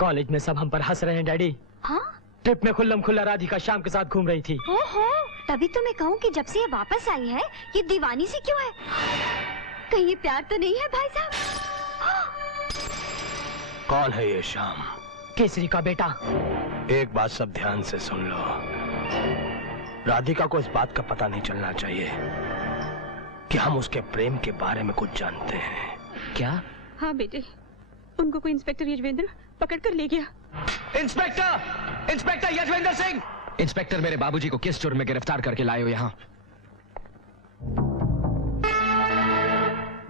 College में सब हम पर हंस रहे हैं डैडी। हाँ? ट्रिप में खुल्लम खुल्ला राधिका श्याम के साथ घूम रही थी। ओहो, तभी तो मैं कहूँ कि जब से ये वापस आई है ये दीवानी सी क्यों है? कहीं ये प्यार तो नहीं है भाई साहब? कौन है ये श्याम? केसरी का बेटा। एक बात सब ध्यान से सुन लो, राधिका को इस बात का पता नहीं चलना चाहिए कि हम उसके प्रेम के बारे में कुछ जानते हैं। क्या? हाँ बेटे, उनको कोई इंस्पेक्टर यजवेंद्र पकड़ कर ले गया। Inspector! Inspector Yuzvendra Singh! Inspector, मेरे बाबूजी को किस जुर्म में गिरफ्तार करके लाए हो यहाँ?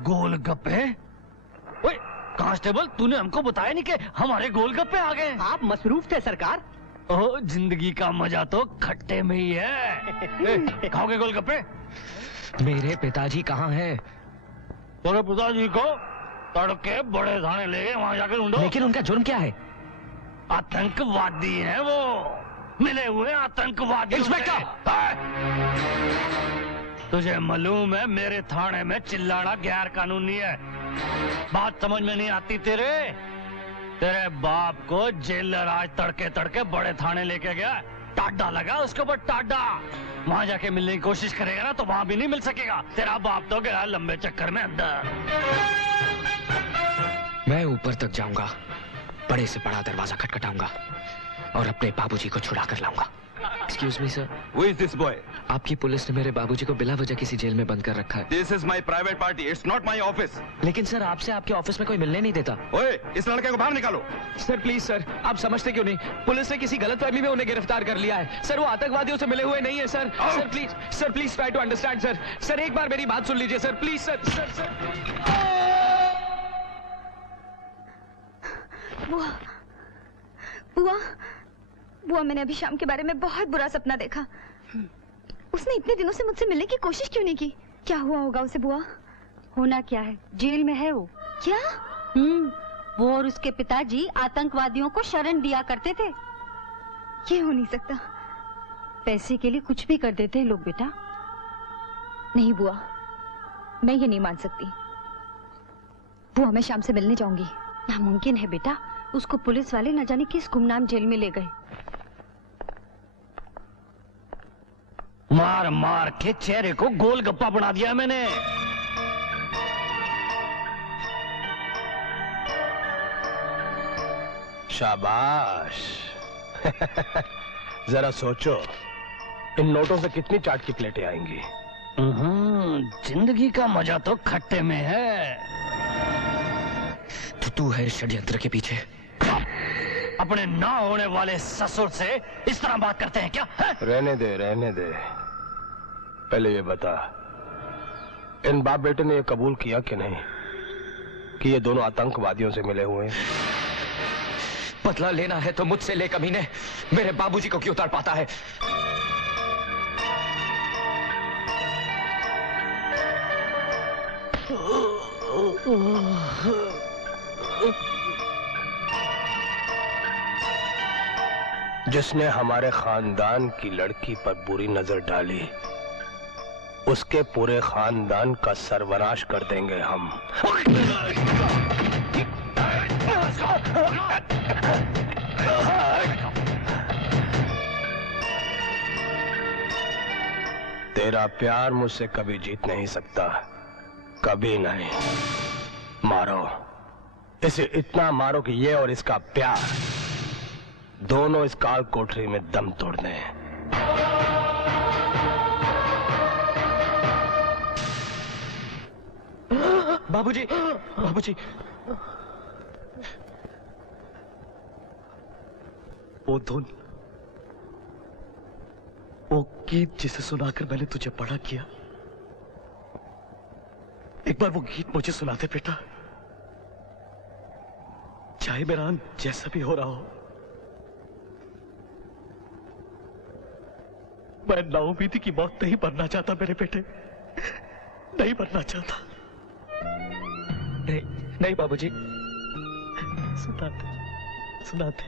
गोलगप्पे? ओए, कांस्टेबल, तूने हमको बताया नहीं कि हमारे गोलगप्पे आ गए। आप मसरूफ थे सरकार। ओह, जिंदगी का मजा तो खट्टे में ही है। खाओगे गोलगप्पे? मेरे पिताजी कहाँ हैं? तेरे पिताजी को तड़के बड़े थाने ले गए, वहाँ जाकर ढूंढो। लेकिन उनका जुर्म क्या है? आतंकवादी हैं वो, मिले हुए आतंकवादी। इंस्पेक्टर! तुझे मालूम है मेरे थाने में चिल्लाना गैर कानूनी है। बात समझ में नहीं आती तेरे? तेरे बाप को जेलर आज तड़के तड़के बड़े थाने लेके गया, टाडा लगा उसके ऊपर टाडा। वहाँ जाके मिलने की कोशिश करेगा ना तो वहाँ भी नहीं मिल सकेगा। तेरा बाप तो गया लंबे चक्कर में अंदर। मैं ऊपर तक जाऊंगा, बड़े से बड़ा दरवाजा खटखटाऊंगा और अपने बाबूजी को छुड़ा कर लाऊंगा। Excuse me sir. Who is this boy? आपकी पुलिस ने मेरे बाबूजी को बिला वजह किसी जेल में बंद कर रखा है। This is my private party. It's not my office. लेकिन सर, आपसे आपके ऑफिस में कोई मिलने नहीं देता। ओए, इस लड़के को बाहर निकालो। सर प्लीज सर, आप समझते क्यों नहीं? पुलिस ने किसी गलतफहमी में उन्हें गिरफ्तार कर लिया है। सर वो आतंकवादियों से मिले हुए नहीं है sir. Sir please try to understand sir. Sir एक बार मेरी बात सुन लीजिए सर, प्लीज सर। सर बुआ, बुआ, बुआ, मैंने अभी शाम के बारे में बहुत बुरा सपना देखा। उसने इतने दिनों से मुझसे मिलने की कोशिश क्यों नहीं की? क्या हुआ होगा उसे बुआ? होना क्या है, जेल में है वो। क्या? वो और उसके पिताजी आतंकवादियों को शरण दिया करते थे। ये हो नहीं सकता। पैसे के लिए कुछ भी कर देते हैं लोग बेटा। नहीं बुआ, मैं ये नहीं मान सकती। बुआ, मैं शाम से मिलने जाऊंगी। नामुमकिन है बेटा, उसको पुलिस वाले न जाने किस गुमनाम जेल में ले गए। मार मार के चेहरे को गोलगप्पा बना दिया मैंने। शाबाश। जरा सोचो, इन नोटों से कितनी चाट की प्लेटें आएंगी। जिंदगी का मजा तो खट्टे में है। तो तू है षड्यंत्र के पीछे? अपने ना होने वाले ससुर से इस तरह बात करते हैं क्या? रहने दे, रहने दे। पहले ये बता, इन बाप बेटे ने ये कबूल किया कि नहीं कि ये दोनों आतंकवादियों से मिले हुए हैं? बदला लेना है तो मुझसे ले कमीने। मेरे बाबूजी को क्यों तड़ पाता है? जिसने हमारे खानदान की लड़की पर बुरी नजर डाली, उसके पूरे खानदान का सर्वनाश कर देंगे हम। तेरा प्यार मुझसे कभी जीत नहीं सकता, कभी नहीं। मारो इसे, इतना मारो कि ये और इसका प्यार दोनों इस काल कोठरी में दम तोड़ दें। बाबूजी, बाबूजी। वो धुन, वो गीत जिसे सुनाकर मैंने तुझे बड़ा किया, एक बार वो गीत मुझे सुना दे बेटा। चाहे मेरा अंत जैसा भी हो रहा हो, मैं नाउमीदी की मौत नहीं मरना चाहता मेरे बेटे, नहीं मरना चाहता। नहीं नहीं बाबूजी। सुनाते सुनाते।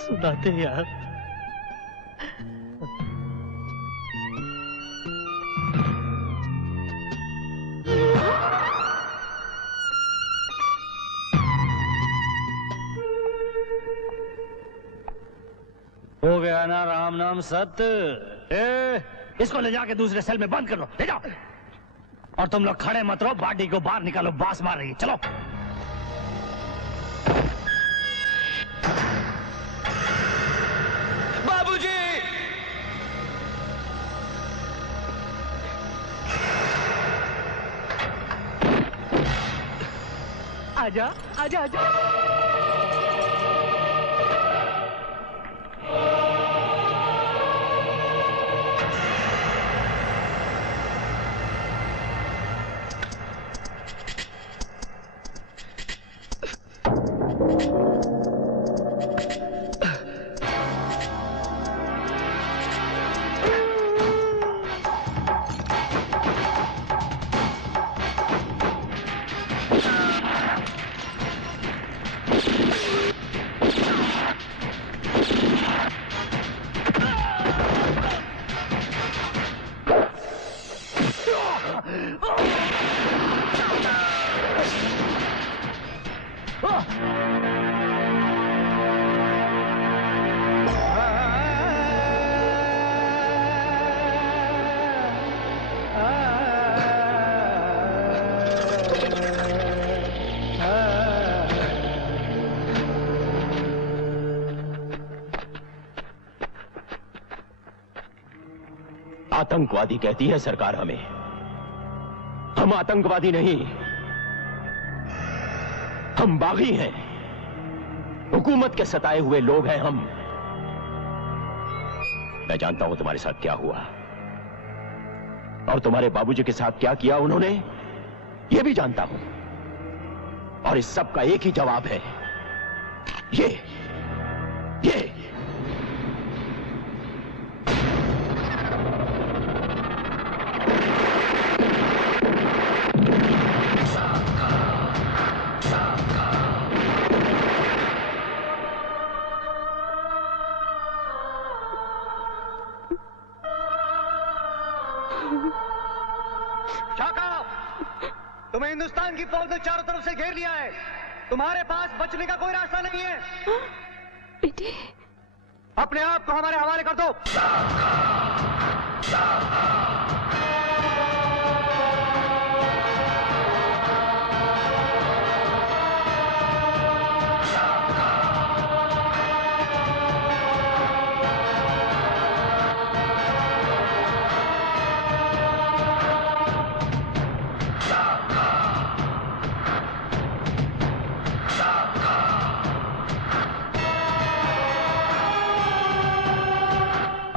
सुनाते यार। नाम सत्य। इसको ले जाके दूसरे सेल में बंद कर लो, ले जाओ। और तुम लोग खड़े मत रहो, बॉडी को बाहर निकालो, बांस मार रही है। चलो। बाबूजी! आजा आजा आजा। आतंकवादी कहती है सरकार हमें। हम आतंकवादी नहीं, हम बागी हैं। हुकूमत के सताए हुए लोग हैं हम। मैं जानता हूं तुम्हारे साथ क्या हुआ और तुम्हारे बाबूजी के साथ क्या किया उन्होंने, यह भी जानता हूं। और इस सब का एक ही जवाब है, ये तुम्हें हिंदुस्तान की फौज ने चारों तरफ से घेर लिया है। तुम्हारे पास बचने का कोई रास्ता नहीं है। बेटे, अपने आप को हमारे हवाले कर दो।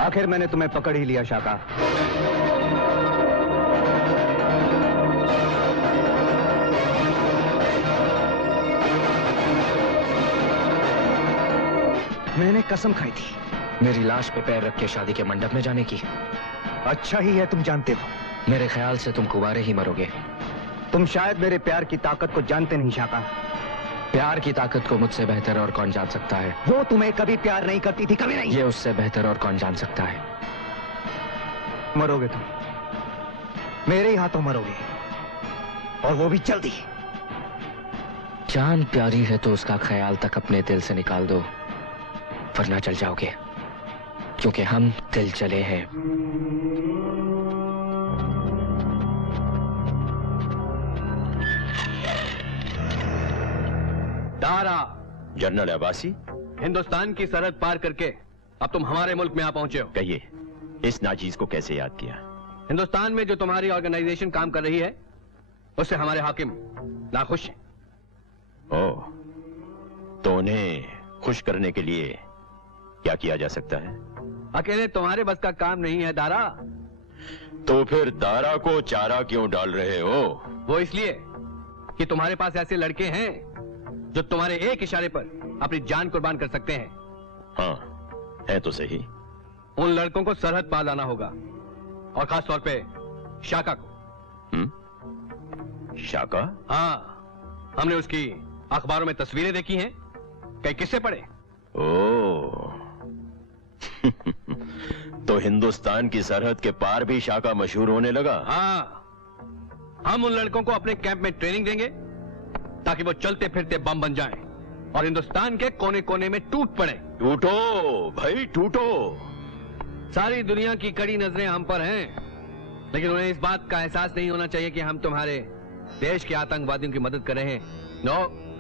आखिर मैंने तुम्हें पकड़ ही लिया शाका। मैंने कसम खाई थी मेरी लाश पे पैर रख के शादी के मंडप में जाने की। अच्छा ही है, तुम जानते हो। मेरे ख्याल से तुम कुंवारे ही मरोगे। तुम शायद मेरे प्यार की ताकत को जानते नहीं शाका। प्यार की ताकत को मुझसे बेहतर और कौन जान सकता है। वो तुम्हें कभी प्यार नहीं करती थी, कभी नहीं। ये उससे बेहतर और कौन जान सकता है। मरोगे तुम, मेरे ही हाथों मरोगे, और वो भी जल्दी। जान प्यारी है तो उसका ख्याल तक अपने दिल से निकाल दो, वरना चल जाओगे, क्योंकि हम दिल चले हैं। दारा जनरल अब्बासी, हिंदुस्तान की सरहद पार करके अब तुम हमारे मुल्क में आ पहुंचे हो। कहिए इस नाचीज को कैसे याद किया? हिंदुस्तान में जो तुम्हारी ऑर्गेनाइजेशन काम कर रही है उससे हमारे हाकिम नाखुश हैं। ओह, तो उन्हें खुश करने के लिए क्या किया जा सकता है? अकेले तुम्हारे बस का काम नहीं है दारा। तो फिर दारा को चारा क्यों डाल रहे हो? वो इसलिए कि तुम्हारे पास ऐसे लड़के हैं जो तुम्हारे एक इशारे पर अपनी जान कुर्बान कर सकते हैं। हाँ, है तो सही। उन लड़कों को सरहद पार लाना होगा, और खास तौर पे शाका को। शाका? हाँ, हमने उसकी अखबारों में तस्वीरें देखी हैं, कई किस्से पढ़े। ओह तो हिंदुस्तान की सरहद के पार भी शाका मशहूर होने लगा। हाँ, हम उन लड़कों को अपने कैंप में ट्रेनिंग देंगे ताकि वो चलते फिरते बम बन जाएं और हिंदुस्तान के कोने कोने में टूट पड़े। टूटो भाई टूटो, सारी दुनिया की कड़ी नजरें हम पर हैं, लेकिन उन्हें इस बात का एहसास नहीं होना चाहिए कि हम तुम्हारे देश के आतंकवादियों की मदद कर रहे हैं। No,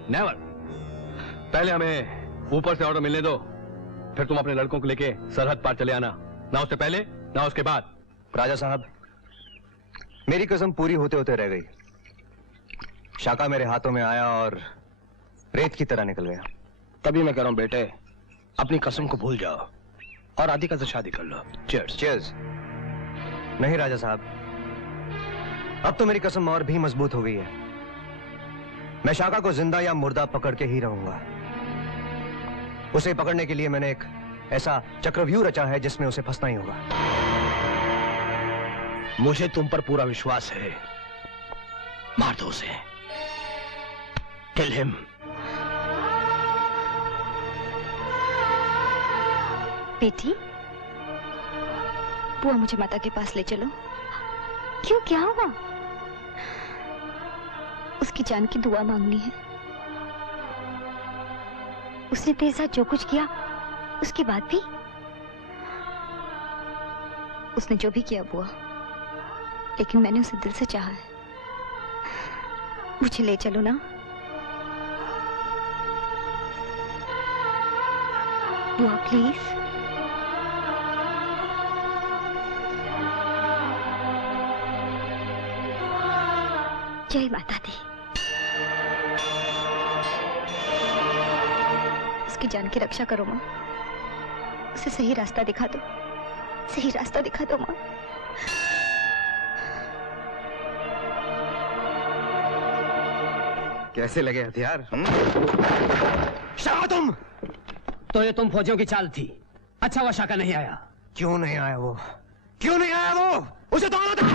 never. पहले हमें ऊपर से ऑर्डर मिलने दो, फिर तुम अपने लड़कों को लेके सरहद पार चले आना, ना उससे पहले ना उसके बाद। राजा साहब, मेरी कसम पूरी होते होते रह गई। शाका मेरे हाथों में आया और रेत की तरह निकल गया। तभी मैं कह रहा हूं बेटे, अपनी कसम को भूल जाओ और राधिका से शादी कर लो। चीयर्स। चीयर्स। नहीं राजा साहब, अब तो मेरी कसम और भी मजबूत हो गई है। मैं शाका को जिंदा या मुर्दा पकड़ के ही रहूंगा। उसे पकड़ने के लिए मैंने एक ऐसा चक्रव्यूह रचा है जिसमें उसे फंसना ही होगा। मुझे तुम पर पूरा विश्वास है। मार दो उसे। Kill him. बेटी, बुआ मुझे माता के पास ले चलो। क्यों, क्या हुआ? उसकी जान की दुआ मांगनी है। उसने तेरे साथ जो कुछ किया, उसके बाद भी उसने जो भी किया बुआ, लेकिन मैंने उसे दिल से चाहा है। मुझे ले चलो ना बुआ, प्लीज। जय माता दी। उसकी जान की रक्षा करो माँ। उसे सही रास्ता दिखा दो, सही रास्ता दिखा दो माँ। कैसे लगे हथियार? शाका तुम! तो ये तुम फौजियों की चाल थी। अच्छा हुआ शाका नहीं आया। क्यों नहीं आया वो? क्यों नहीं आया वो? उसे तो आना था।